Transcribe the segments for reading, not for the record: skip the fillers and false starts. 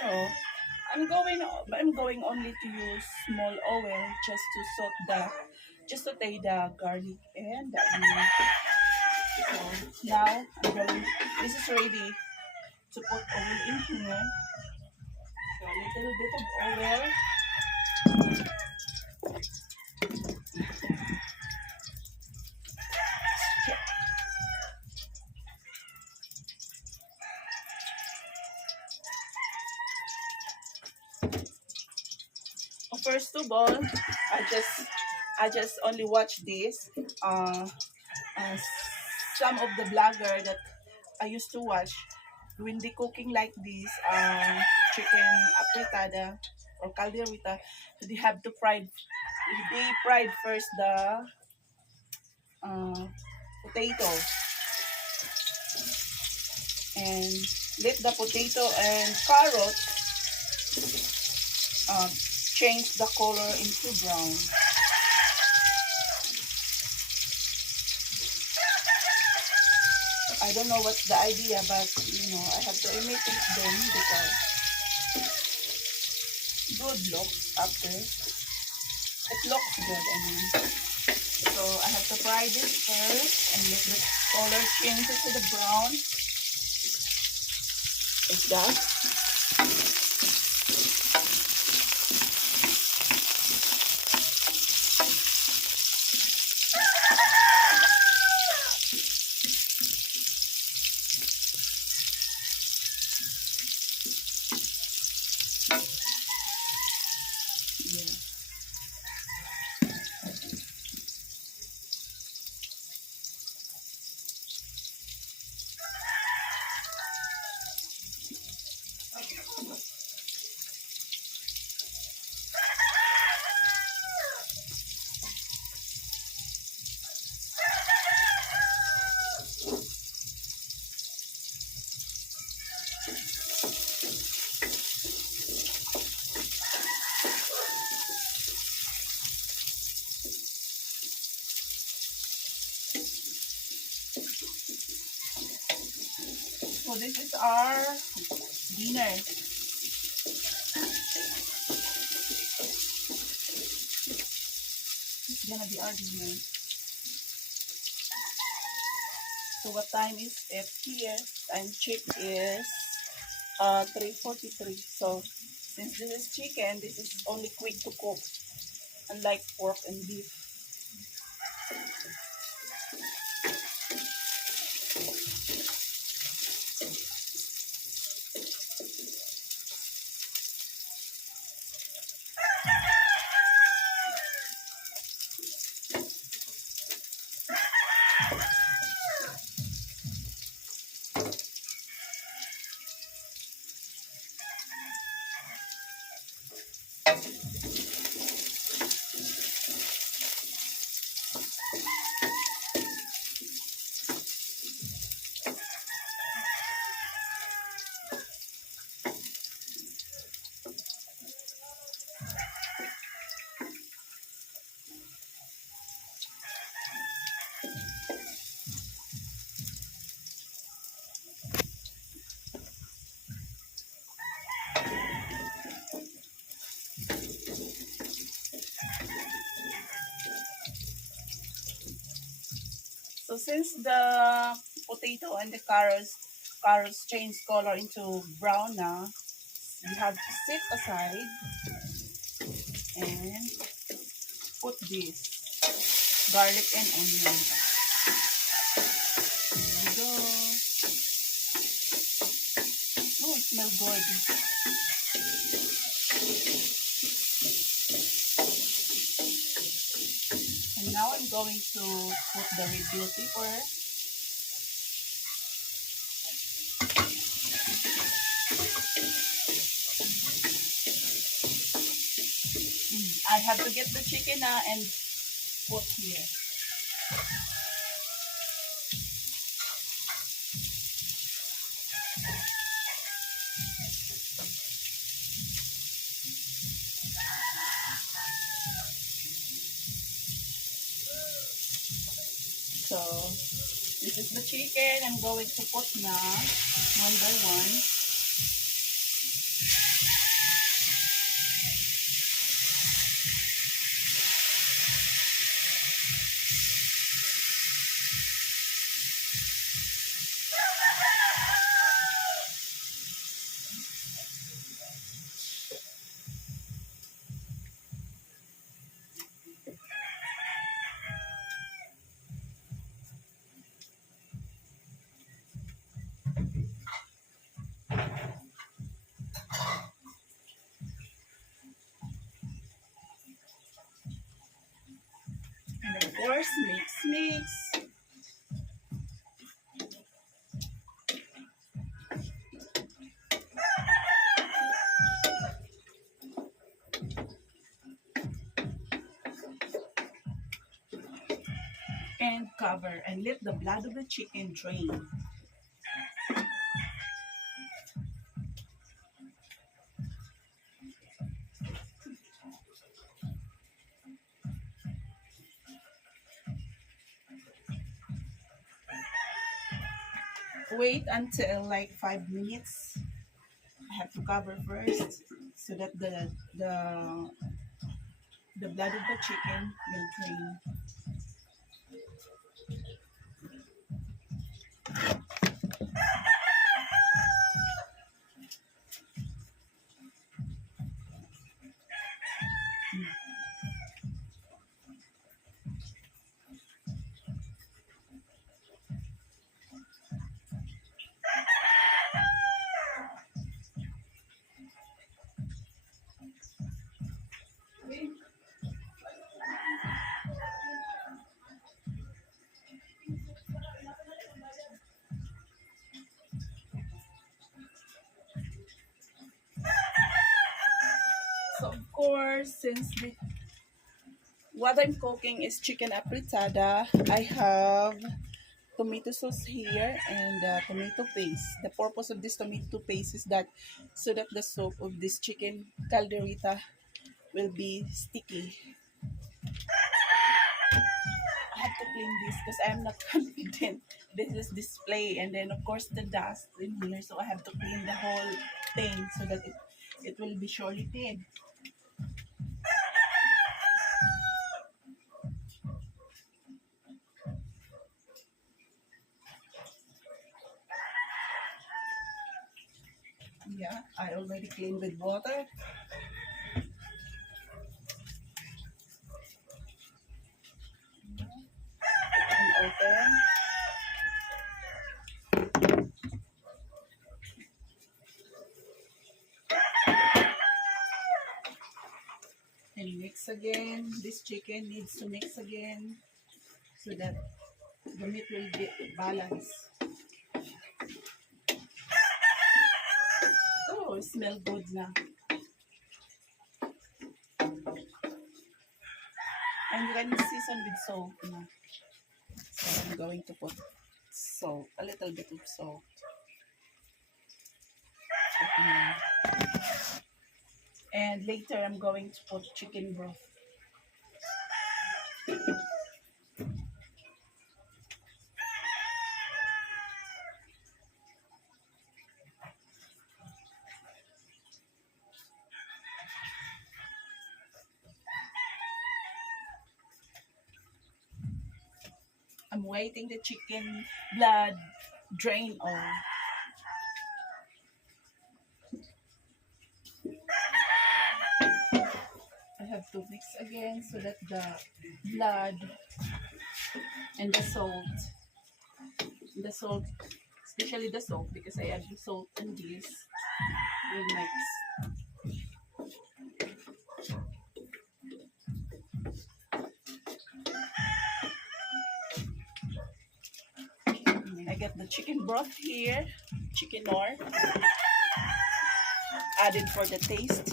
So I'm going only to use small oil just to saute the garlic and the onion. So now this is ready to put oil in here. So a little bit of oil. First of all, I just only watch this. Uh, some of the blogger that I used to watch when they cooking like this, chicken apretada or calderita, they have to fried first the uh, potato and let the potato and carrot change the color into brown. I don't know what's the idea, but I have to imitate them because good looks after. It looks good, I mean. So I have to fry this first and let the color change to the brown. Like that. Yeah. So this is our dinner. It's gonna be our dinner. So what time is it here? Time check is 3:43. So since this is chicken, this is only quick to cook, unlike pork and beef. So since the potato and the carrots change color into brown now, you have to sit aside and put this garlic and onion. There we go. Oh, it smells good. And now I'm going to put the red bell pepper. I have to get the chicken now and put here. So this is the chicken I'm going to put now, one by one. And of course, mix. And cover and let the blood of the chicken drain. Wait until like 5 minutes. I have to cover first so that the blood of the chicken will drain. So of course, since what I'm cooking is chicken apretada, I have tomato sauce here and tomato paste. The purpose of this tomato paste is that so that the soup of this chicken calderita will be sticky. I have to clean this because I'm not confident this is display, and then of course the dust in here, so I have to clean the whole thing so that it will be surely clean. Yeah, I already cleaned with water. And open. And mix again. This chicken needs to mix again so that the meat will get balanced. Oh, it smells good now. And you can season with salt now. So I'm going to put salt, a little bit of salt. And later I'm going to put chicken broth. I'm waiting the chicken blood drain off. I have to mix again so that the blood and the salt, especially the salt because I add the salt in this, will mix. I get the chicken broth here, chicken or added for the taste.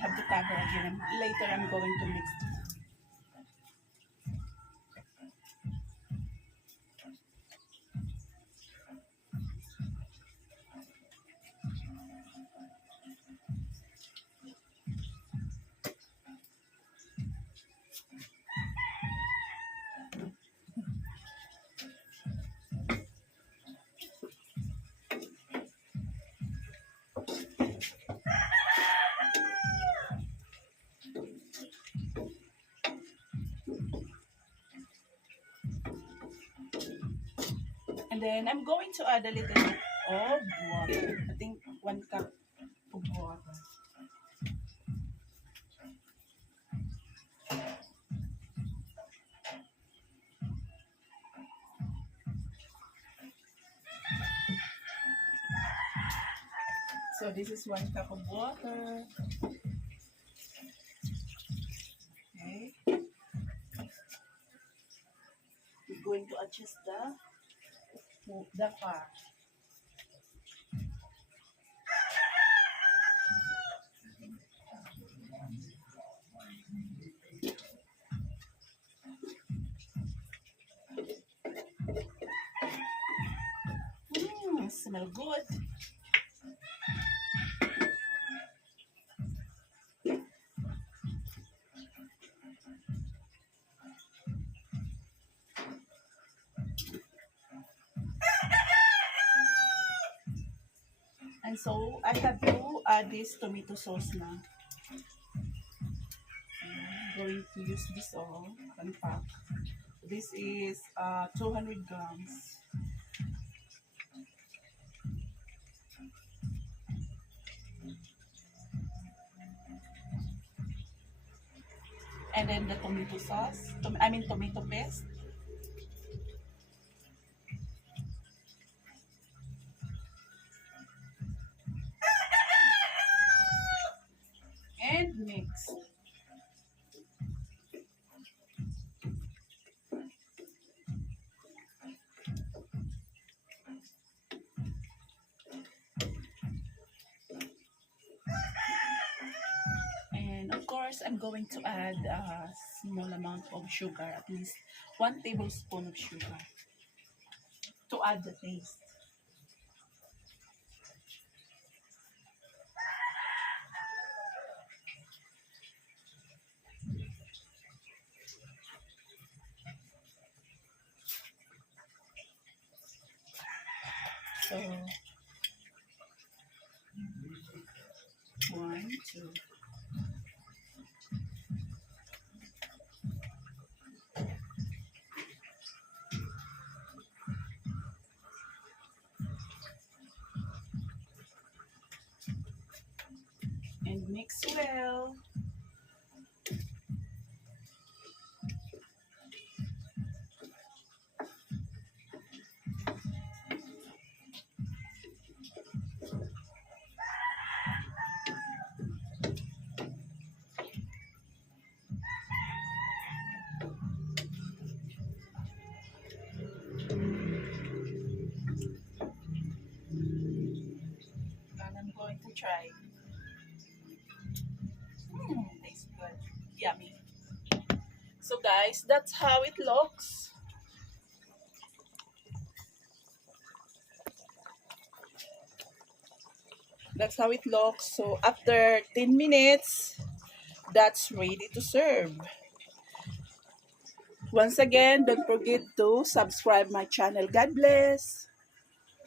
Have to cover again. Later I'm going to mix it. And then I'm going to add a little bit of water. I think 1 cup of water. So this is 1 cup of water. Okay. We're going to adjust the fat. Smell good. And so I have to add this tomato sauce now. I'm going to use this all, 1 pack. This is 200 grams. And then the tomato sauce, tomato paste. And mix. And of course, I'm going to add a small amount of sugar, at least 1 tablespoon of sugar to add the taste. So, 1, 2. And mix well. And I'm going to try. Tastes good. Yummy. So guys, that's how it looks. That's how it looks. So after 10 minutes, that's ready to serve. Once again, don't forget to subscribe my channel. God bless.